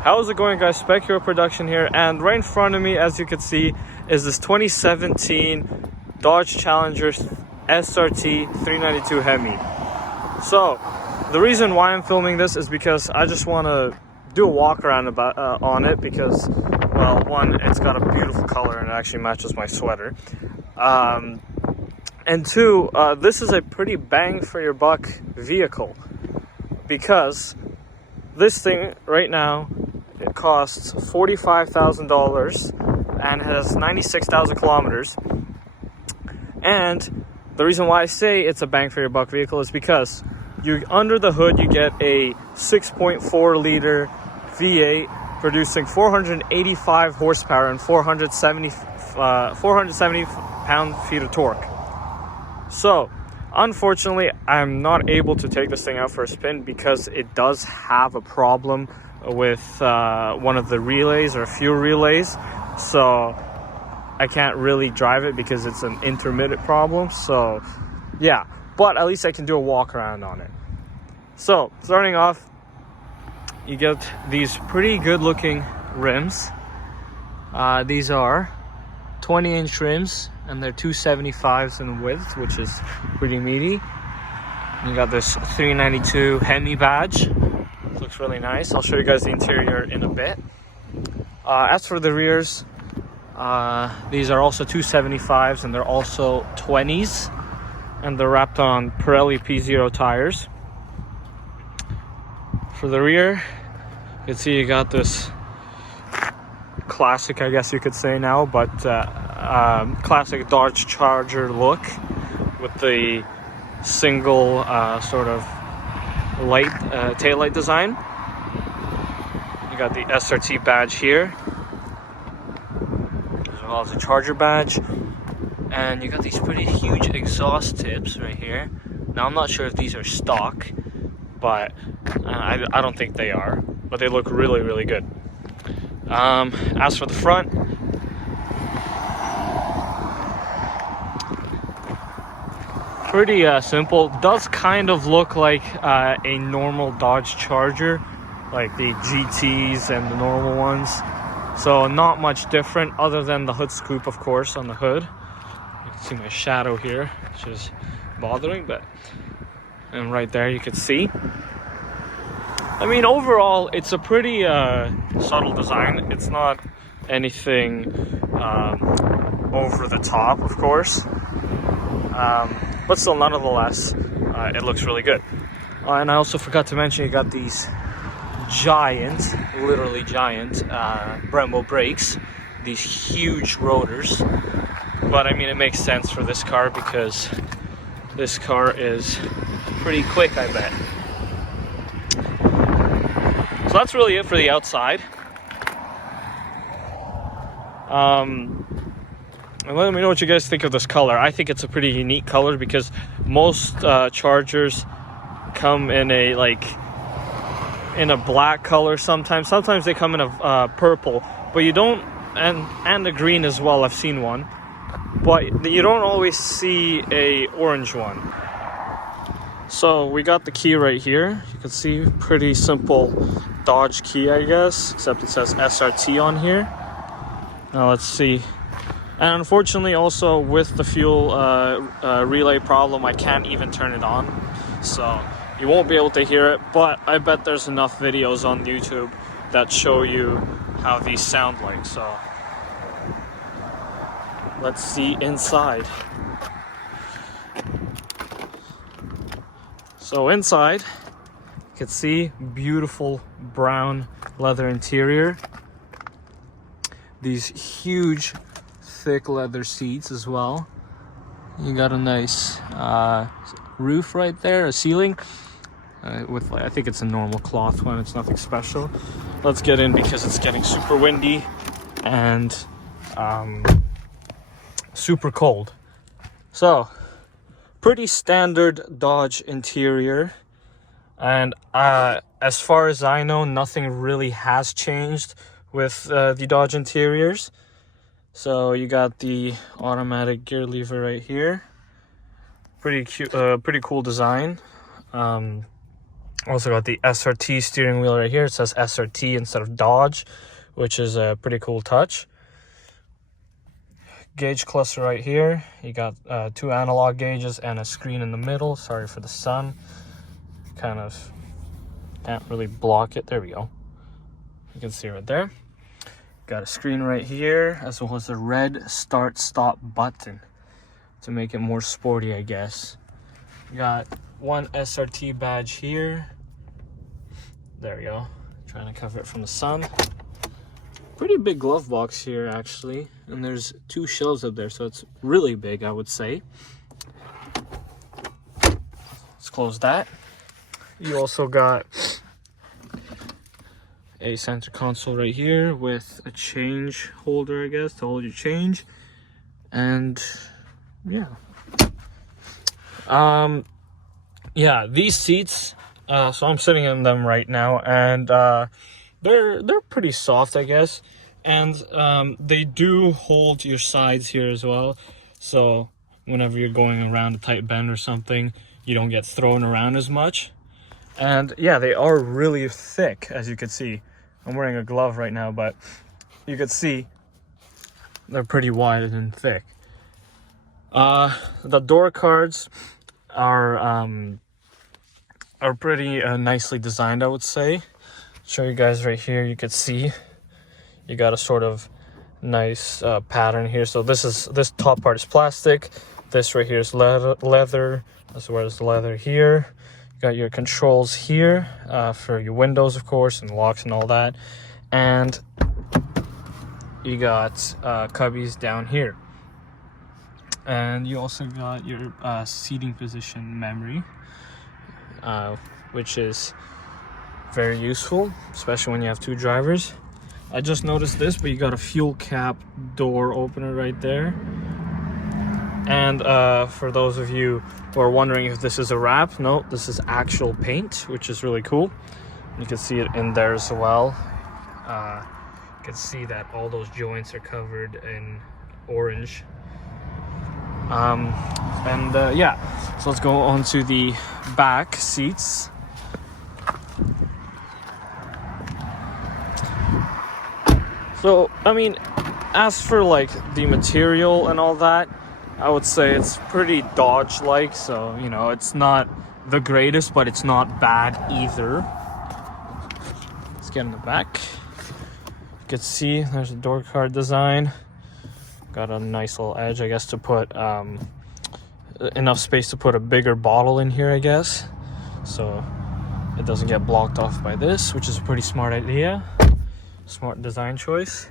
How's it going, guys? Spec Hero Production here, and right in front of me, as you can see, is this 2017 Dodge Challenger SRT 392 Hemi. So the reason why I'm filming this is because I just want to do a walk around on it because, well, one, it's got a beautiful color and it actually matches my sweater, and two, this is a pretty bang for your buck vehicle, because this thing right now, it costs $45,000 and has 96,000 kilometers. And the reason why I say it's a bang for your buck vehicle is because under the hood you get a 6.4 liter V8 producing 485 horsepower and 470 pound-feet of torque. So unfortunately, I'm not able to take this thing out for a spin because it does have a problem with one of the relays or fuel relays. So I can't really drive it because it's an intermittent problem. So yeah, but at least I can do a walk around on it. So starting off, you get these pretty good looking rims. These are 20-inch rims, and they're 275s in width, which is pretty meaty. You got this 392 Hemi badge. Looks really nice. I'll show you guys the interior in a bit. As for the rears, these are also 275s, and they're also 20s, and they're wrapped on Pirelli P0 tires. For the rear, you can see you got this classic, I guess you could say now, but classic Dodge Charger look with the single sort of light taillight design. You got the SRT badge here, as well as a Charger badge, and you got these pretty huge exhaust tips right here. Now I'm not sure if these are stock, but I don't think they are, but they look really, really good. As for the front, pretty simple. Does kind of look like a normal Dodge Charger, like the GTs and the normal ones. So not much different other than the hood scoop, of course, on the hood. You can see my shadow here, which is bothering, and right there you can see. I mean, overall, it's a pretty subtle design. It's not anything over the top, of course. But still, nonetheless, it looks really good. And I also forgot to mention, you got these giant, literally giant, Brembo brakes. These huge rotors. But I mean, it makes sense for this car because this car is pretty quick, I bet. So that's really it for the outside. And let me know what you guys think of this color. I think it's a pretty unique color because most Chargers come in a black color sometimes. Sometimes they come in a purple, but you don't, and a green as well. I've seen one, but you don't always see a orange one. So we got the key right here. You can see, pretty simple Dodge key, I guess, except it says SRT on here. Now let's see. And unfortunately, also with the fuel relay problem, I can't even turn it on, so you won't be able to hear it. But I bet there's enough videos on YouTube that show you how these sound like. So let's see inside. So inside, you can see beautiful brown leather interior. These huge, thick leather seats as well. You got a nice roof right there, a ceiling with, I think it's a normal cloth one. It's nothing special. Let's get in because it's getting super windy and super cold. So, pretty standard Dodge interior, and as far as I know, nothing really has changed with the Dodge interiors. So you got the automatic gear lever right here. Pretty cute, pretty cool design. Also got the SRT steering wheel right here. It says SRT instead of Dodge, which is a pretty cool touch. Gauge cluster right here. You got 2 analog gauges and a screen in the middle. Sorry for the sun. Kind of can't really block it. There we go. You can see right there. Got a screen right here, as well as a red start-stop button to make it more sporty, I guess. Got one SRT badge here. There we go. Trying to cover it from the sun. Pretty big glove box here, actually. And there's 2 shelves up there, so it's really big, I would say. Let's close that. You also got a center console right here with a change holder, I guess, to hold your change. And yeah. Yeah, these seats, so I'm sitting in them right now, and they're pretty soft, I guess. And they do hold your sides here as well, so whenever you're going around a tight bend or something, you don't get thrown around as much. And yeah, they are really thick, as you can see. I'm wearing a glove right now, but you can see they're pretty wide and thick. The door cards are pretty nicely designed, I would say. Show you guys right here. You could see you got a sort of nice pattern here. So this top part is plastic. This right here is leather, as well as leather here. You got your controls here for your windows, of course, and locks and all that. And you got cubbies down here. And you also got your seating position memory, which is very useful, especially when you have 2 drivers. I just noticed this, but you got a fuel cap door opener right there. And for those of you who are wondering if this is a wrap, no, this is actual paint, which is really cool. You can see it in there as well. You can see that all those joints are covered in orange. Yeah, so let's go on to the back seats. So, I mean, as for like the material and all that, I would say it's pretty Dodge-like, so, you know, it's not the greatest, but it's not bad either. Let's get in the back. You can see there's a door card design. Got a nice little edge, I guess, to put enough space to put a bigger bottle in here, I guess. So it doesn't get blocked off by this, which is a pretty smart idea. Smart design choice.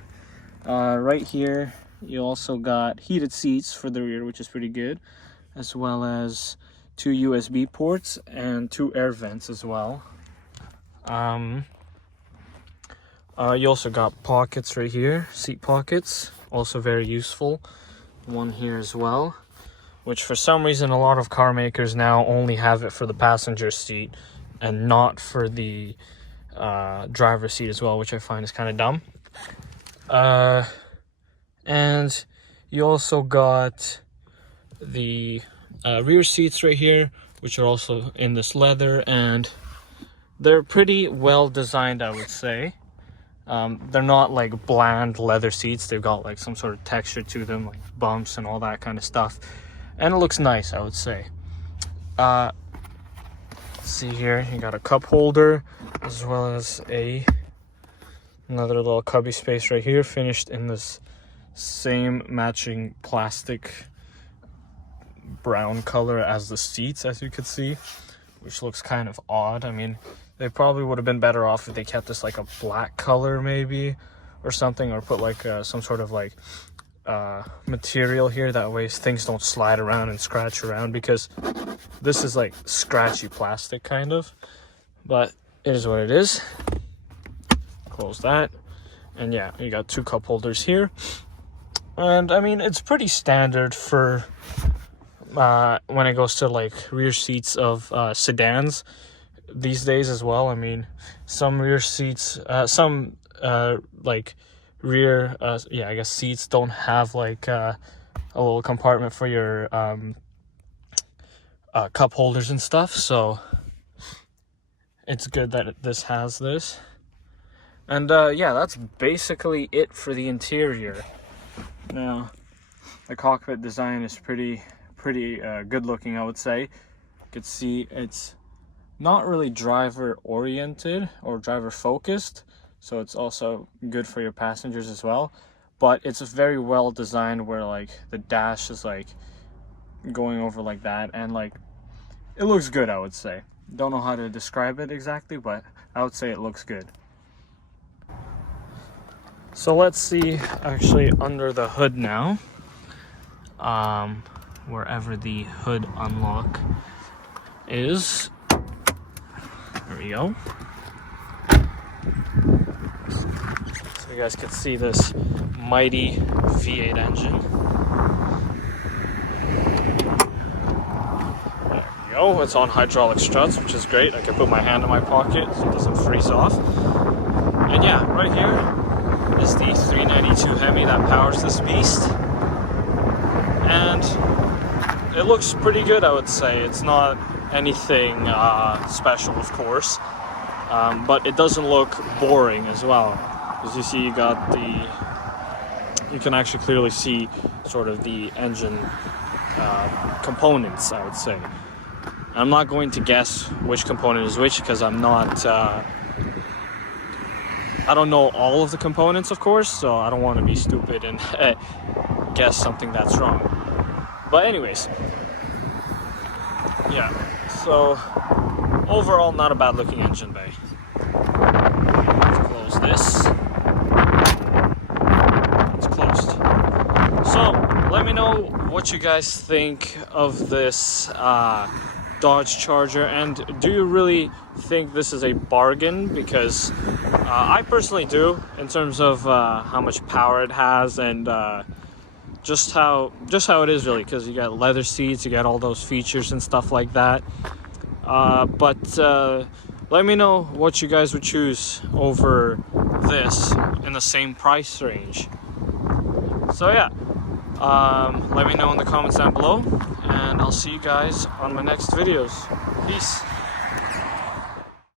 Right here, you also got heated seats for the rear, which is pretty good, as well as 2 USB ports and 2 air vents as well. You also got pockets right here, seat pockets, also very useful. One here as well, which for some reason a lot of car makers now only have it for the passenger seat and not for the driver's seat as well, which I find is kind of dumb. And you also got the rear seats right here, which are also in this leather, and they're pretty well designed, I would say. They're not like bland leather seats. They've got like some sort of texture to them, like bumps and all that kind of stuff, and it looks nice, I would say. See here, you got a cup holder as well as another little cubby space right here, finished in this same matching plastic brown color as the seats, as you could see, which looks kind of odd. I mean, they probably would have been better off if they kept this like a black color maybe or something, or put like some sort of like material here, that way things don't slide around and scratch around, because this is like scratchy plastic kind of, but it is what it is. Close that, and yeah, you got 2 cup holders here, and I mean, it's pretty standard for when it goes to like rear seats of sedans these days as well. I mean, some rear seats, some like rear I guess seats don't have like a little compartment for your cup holders and stuff, so it's good that this has this. And yeah, that's basically it for the interior. Now the cockpit design is pretty good looking, I would say. You could see it's not really driver oriented or driver focused, so it's also good for your passengers as well, but it's very well designed where like the dash is like going over like that, and like it looks good, I would say. Don't know how to describe it exactly, but I would say it looks good. So let's see actually under the hood now, wherever the hood unlock is. There we go. So you guys can see this mighty V8 engine. There we go. It's on hydraulic struts, which is great. I can put my hand in my pocket so it doesn't freeze off. And yeah, right here is the 392 Hemi that powers this beast. And it looks pretty good, I would say. It's not anything special, of course, but it doesn't look boring as well. As you see, you can actually clearly see sort of the engine components, I would say. I'm not going to guess which component is which, because I'm not I don't know all of the components, of course, so I don't want to be stupid and guess something that's wrong. But anyways, yeah, so overall not a bad looking engine bay. Let's close this. It's closed. So let me know what you guys think of this Dodge Charger, and do you really think this is a bargain? Because I personally do, in terms of how much power it has, and just how it is really, because you got leather seats, you got all those features and stuff like that. But let me know what you guys would choose over this in the same price range. So yeah, let me know in the comments down below, and I'll see you guys on my next videos. Peace.